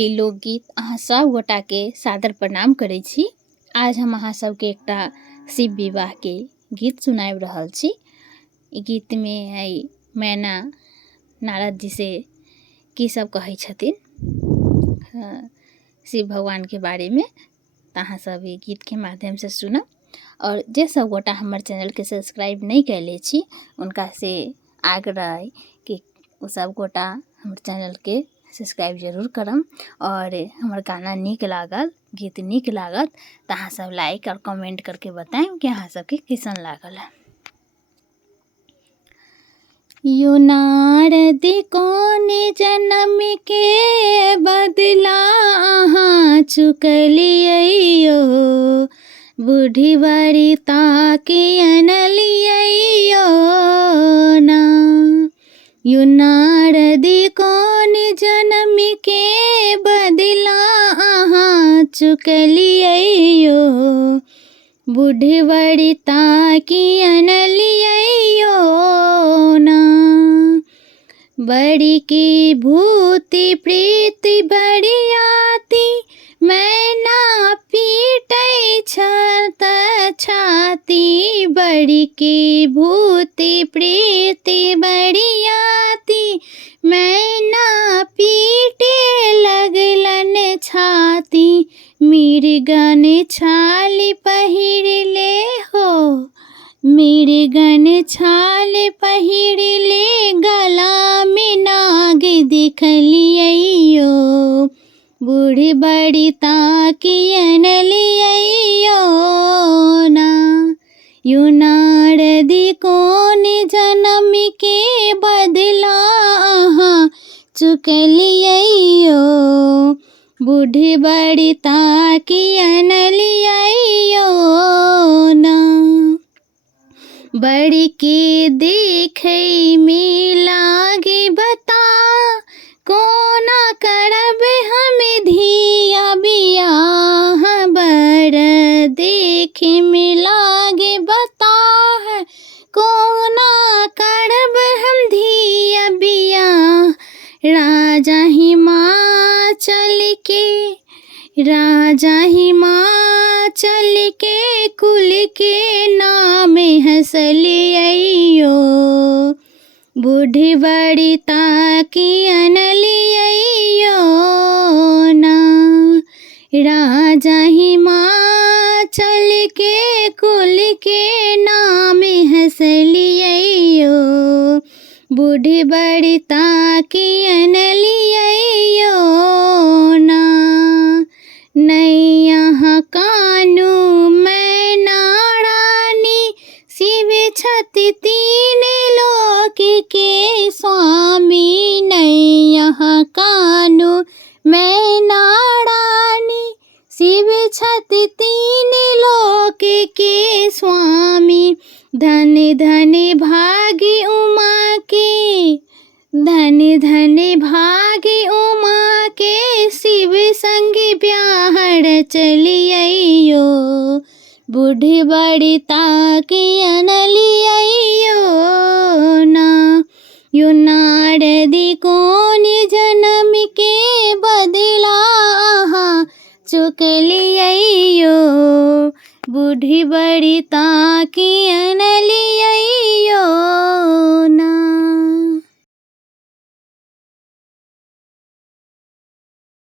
ई लोकगीत अहाँ सब गोटा के सादर प्रणाम करै छी। आज हम अहाँ सबके एकटा शिव विवाह के गीत सुनाबि रहल छी। ई गीत में है मैना नारद जी से की सब कहै छथिन शिव भगवान के बारे में, तो अहाँ सब ई गीत के माध्यम से सुनब। और जे सब गोटा हमारे चैनल के सब्सक्राइब नहीं कैले छी उनका से आग्रह है कि उ सब गोटा हमारे चैनल के सब्सक्राइब जरूर करम। और हमार गाना नीक लागल, गीत नीक लागत तो अहाँ सब लाइक और कमेंट करके बताएं कि अहाँ सबके कैसन लागल है। यो नारद कौन जन्म के बदला अहाँ चुकलियो, बूढ़ी बड़ी ताके अनलियो ना। यो नारद कौन जन्म के बदला अहाँ चुकलियो, बूढ़ी बड़ी ताकी अनलियो ना। बड़ी की भूति प्रीति बड़ियाती, मैना पीटै छत छाती। बड़ी की भूति प्रीति बड़ियाती, मैना पीटे लगलन छाती। मृगन छाल पहिरले हो, मृगन छाल पहिरले, गला में नाग दिखलियो, बूढ़ी बड़ी ताकी अनलियो ना। यो नारद कौन जन्म के बदला अहाँ चुकलियो, बूढ़ी बड़ी ताकी अनलियो ना। बड़ी के देखै में लागे बता, कोना करब हम धिया बियाह। बड़ देखे में लागे बता है, कोना करब हम धिया बियाह। राजा हिमाचल के, राजा हिमाचल के कुल के नाम हंसलियो, बूढ़ी बड़ी ताकी अनलियो ना। राजा हिमाचल के कुल के नाम हंसलियो, बूढ़ी बड़ी ताकी अनलियो ना। नैया कानू मैना रानी, शिव छति तीन लोक के स्वामी। नैया कानू मैना रानी, शिव छति तीन लोक के स्वामी। धन धन भागी उमा के, धन धन भागी उमा के, शिव संग ब्याहड़ चलियो, बूढ़ी बड़ी ताकी अनलियो ना। यो नारद कौन जन्म के बदला अहाँ चुकलियो, बूढ़ी बड़ी ताकी